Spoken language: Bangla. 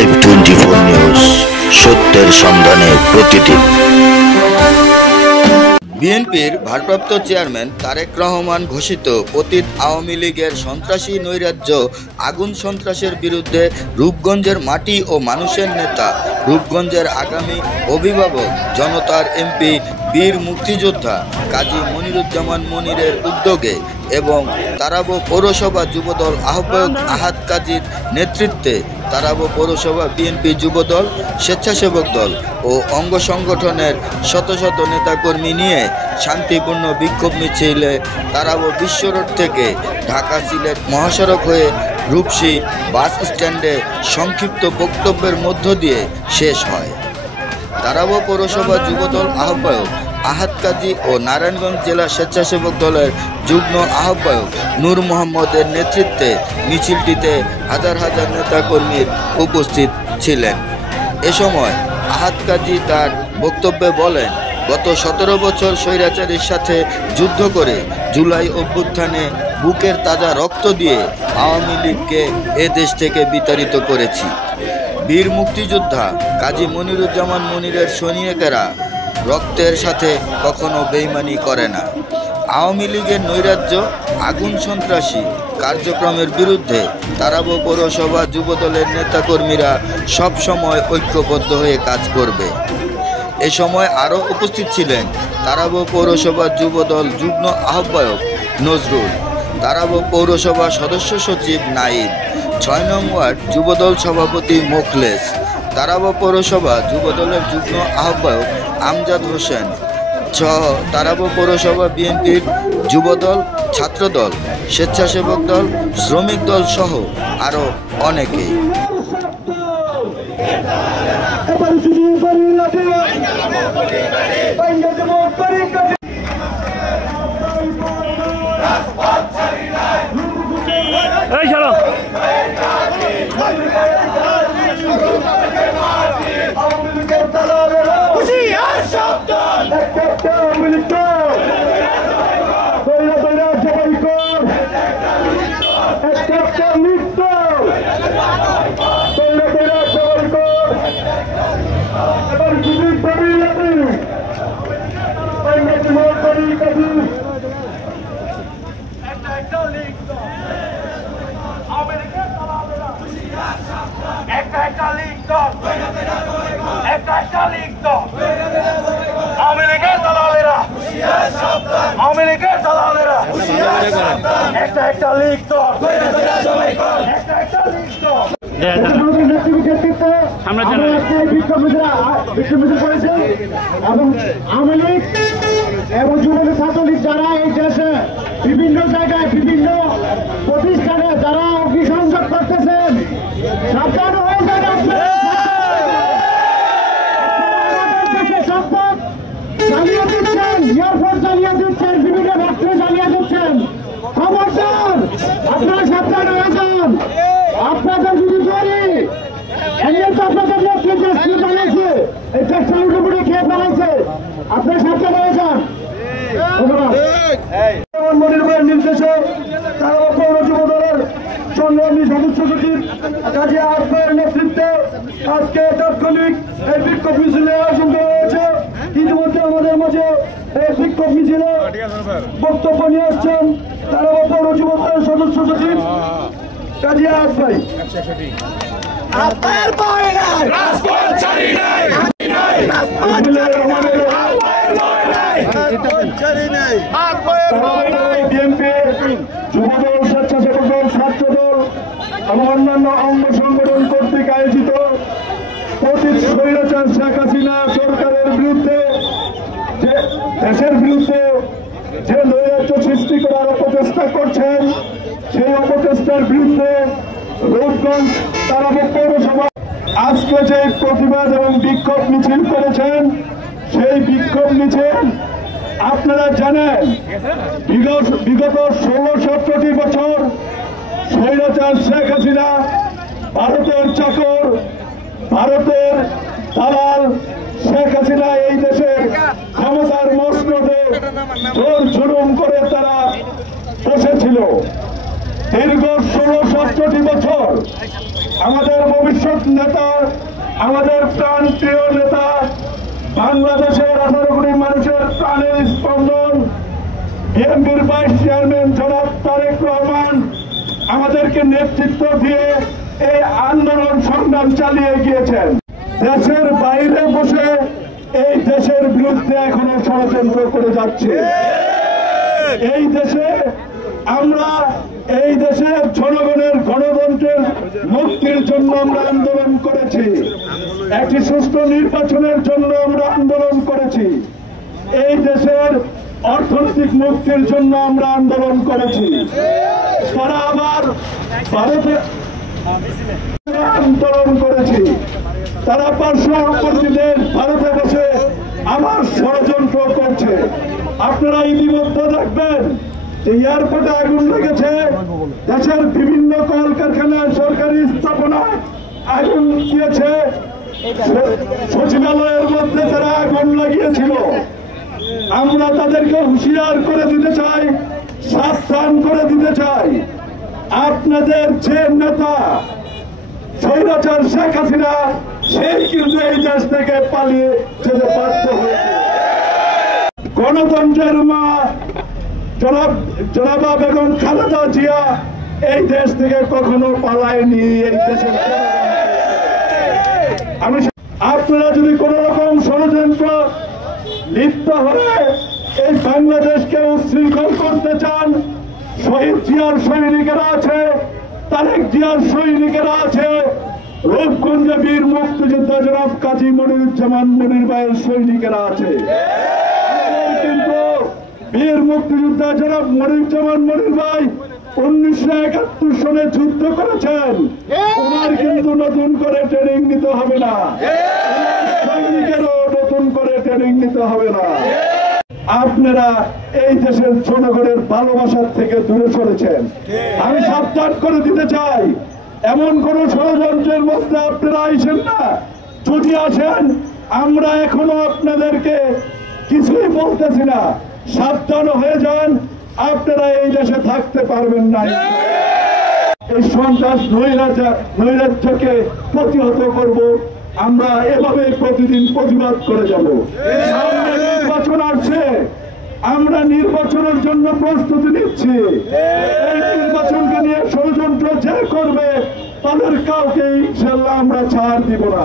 লাইভ 24 নিউজ, সত্যের সন্ধানে প্রতিদিন। বিএনপির ভারপ্রাপ্ত চেয়ারম্যান তারেক রহমান ঘোষিত অতীত আওয়ামী লীগের সন্ত্রাসী নৈরাজ্য আগুন সন্ত্রাসের বিরুদ্ধে রূপগঞ্জের মাটি ও মানুষের নেতা, রূপগঞ্জের আগামী অভিভাবক জনতার এমপি বীর মুক্তিযোদ্ধা কাজী মনিরুজ্জামান মনিরের উদ্যোগে এবং তারাবো পৌরসভা যুবদল আহ্বায়ক আহাদ কাজীর নেতৃত্বে তারাবো পৌরসভা বিএনপি যুবদল, স্বেচ্ছাসেবক দল ও অঙ্গ সংগঠনের শত শত নেতাকর্মী নিয়ে শান্তিপূর্ণ বিক্ষোভ মিছিলে তারাবো বিশ্ব রোড থেকে ঢাকা সিলেট মহাসড়ক হয়ে রূপসী বাস স্ট্যান্ডে সংক্ষিপ্ত বক্তব্যের মধ্য দিয়ে শেষ হয়। তারাবো পৌরসভা যুবদল আহ্বায়ক আহাদ কাজী ও নারায়ণগঞ্জ জেলা স্বেচ্ছাসেবক দলের যুগ্ম আহ্বায়ক নূর মোহাম্মদের নেতৃত্বে মিছিলটিতে হাজার হাজার নেতাকর্মীর উপস্থিত ছিলেন। এ সময় আহাদ কাজী তার বক্তব্যে বলেন, গত 17 বছর স্বৈরাচারীর সাথে যুদ্ধ করে জুলাই অভ্যুত্থানে বুকের তাজা রক্ত দিয়ে আওয়ামী লীগকে এ দেশ থেকে বিতাড়িত করেছি। বীর মুক্তিযোদ্ধা কাজী মনিরুজ্জামান মনিরের সৈনিকেরা রক্তের সাথে কখনো বেইমানি করে না। আওয়ামী লীগের নৈরাজ্য আগুন সন্ত্রাসী কার্যক্রমের বিরুদ্ধে তারাবো পৌরসভা যুবদলের নেতাকর্মীরা সব সময় ঐক্যবদ্ধ হয়ে কাজ করবে। এ সময় আরও উপস্থিত ছিলেন তারাবো পৌরসভা যুবদল যুগ্ম আহ্বায়ক নজরুল, তারাবো পৌরসভা সদস্য সচিব নাইদ, 6 নং ওয়ার্ড যুবদল সভাপতি মোখলেস, তারাবো পৌরসভা যুবদলের যুগ্ম আহ্বায়ক আমজাদ হোসেন সহ তারাবো পৌরসভা বিএনপির যুবদল, ছাত্রদল, স্বেচ্ছাসেবক দল, শ্রমিক দল সহ আরও অনেকেই। এবং যুবদল ছাত্রলীগ যারা এই দেশে বিভিন্ন জায়গায় বিভিন্ন প্রতিষ্ঠানে যারা অগ্নিসংযোগ করতেছেন, সাবধান হয়ে যান। সম্পদ চালিয়ে দিচ্ছেন, এয়ারফোর্স চালিয়ে দিচ্ছেন, বিভিন্ন ফ্যাক্টরি চালিয়ে দিচ্ছেন। খবরদার, আপনারা সাবধান হয়ে যান। আপনাদের যদি তৈরি আপনাদের নেতৃত্বে বানাইছে, এই টেক্সটাইল উপরে খেয়ে বানাইছে, আপনারা সাবধান হয়ে যান। মনিরের নির্দেশে তারাবো পৌর যুবদলের সংগ্রামী সদস্য সচিব কাজী আহ্বায়ের নেতৃত্বে আজকে তাৎক্ষণিক এই বিক্ষোভ মিছিলের আয়োজন করা হয়েছে। ইতিমধ্যে আমাদের মাঝে এই বিক্ষোভ মিছিলে বক্তব্য নিয়ে আসছেন তারাবো পৌর যুবদলের সদস্য সচিব কাজী আহ্বাই। যুবদল, স্বেচ্ছাসেবক দল, ছাত্রদল এবং অন্যান্য অঙ্গ সংগঠন কর্তৃক আয়োজিত অতীত স্বৈরাচার শেখ হাসিনা সরকারের বিরুদ্ধে, যে দেশের বিরুদ্ধে যে নৈরাজ্য সৃষ্টি করার অপচেষ্টা করছেন, সেই অপচেষ্টার বিরুদ্ধে রূপগঞ্জ তারাবো পৌরসভা আজকে যে প্রতিবাদ এবং বিক্ষোভ মিছিল করেছেন, সেই বিক্ষোভ মিছিল আপনারা জানেন বিগত 16-17 বছর স্বৈরাচার শেখ হাসিনা ভারতের চাকর, ভারতের দালাল শেখ হাসিনা এই দেশের ক্ষমতার মসনদে জোর জুলুম করে তারা বসেছিল। দীর্ঘ 16-17 বছর আমাদের ভবিষ্যৎ নেতা, আমাদের প্রাণপ্রিয় নেতা, বাংলাদেশের 18 কোটি মানুষের প্রাণের স্পন্দন বিএনপির ভাইস চেয়ারম্যান জনাব তারেক রহমান আমাদেরকে নেতৃত্ব দিয়ে এই আন্দোলন সংগ্রাম চালিয়ে গিয়েছেন। দেশের বাইরে বসে এই দেশের বিরুদ্ধে এখনো ষড়যন্ত্র করে যাচ্ছে। এই দেশে আমরা এই দেশের জনগণের গণতন্ত্রের মুক্তির জন্য আমরা আন্দোলন করেছি, একটি সুষ্ঠু নির্বাচনের জন্য আমরা আন্দোলন করেছি, এই দেশের অর্থনৈতিক মুক্তির জন্য আমরা আন্দোলন করেছি। তারা আবার ভারতে আন্দোলন করেছি, তারা পার্শ্ববর্তীদের ভারতে বসে আবার ষড়যন্ত্র করছে। আপনারা ইতিমধ্যে দেখবেন যে এয়ারপোর্টে আগুন লেগেছে, দেশের বিভিন্ন কলকারখানায় সরকারি স্থাপনায় আগুন দিয়েছে, সচিবালয়ের মধ্যে তারা আগুন লাগিয়েছিল। আমরা তাদেরকে হুঁশিয়ার করে দিতে চাই, সাবধান করে দিতে চাই। আপনাদের যে নেতা স্বৈরাচার শেখ হাসিনা, সেই কিন্তু এই দেশ থেকে পালিয়ে যেতে বাধ্য হয়েছে। গণতন্ত্রের মা জনাবা বেগম খালেদা জিয়া এই দেশ থেকে কখনো পালায়নি। এই দেশের আমি আপনারা যদি কোন রকম ষড়যন্ত্র লিপ্ত হয়ে এই বাংলাদেশকে উচ্ছৃঙ্খল করতে চান, শহীদ জিয়ার সৈনিকেরা আছে, তারেক জিয়ার সৈনিকেরা আছে, রূপগঞ্জে বীর মুক্তিযোদ্ধা জনাব কাজী মনিরুজ্জামান মনির ভাইয়ের সৈনিকেরা আছে। কিন্তু বীর মুক্তিযোদ্ধা জনাব মনিরুজ্জামান মনির ভাই 1971 সনে যুদ্ধ করেছেন, ওনার কিন্তু নতুন করে ট্রেনিং নিতে হবে না, সৈনিকেরও নতুন করে ট্রেনিং নিতে হবে না। আপনারা এই দেশের জনগণের ভালোবাসার থেকে দূরে সরেছেন। আমি সাবধান করে দিতে চাই, এমন কোন ষড়যন্ত্রের মধ্যে আপনারা আইসেন না। যদি আসেন, আমরা এখনো আপনাদেরকে কিছুই বলতেছি না, সাবধান হয়ে যান, আপনারা এই দেশে থাকতে পারবেন না। এই সন্ত্রাস নৈরাজ্যকে প্রতিহত করব, আমরা এভাবে প্রতিদিন প্রতিবাদ করে যাব। সামনে নির্বাচন আসছে, আমরা নির্বাচনের জন্য প্রস্তুতি নিচ্ছি। এই নির্বাচনকে নিয়ে ষড়যন্ত্র যে করবে তাদের কাউকে ইনশাআল্লাহ আমরা ছাড় দিব না।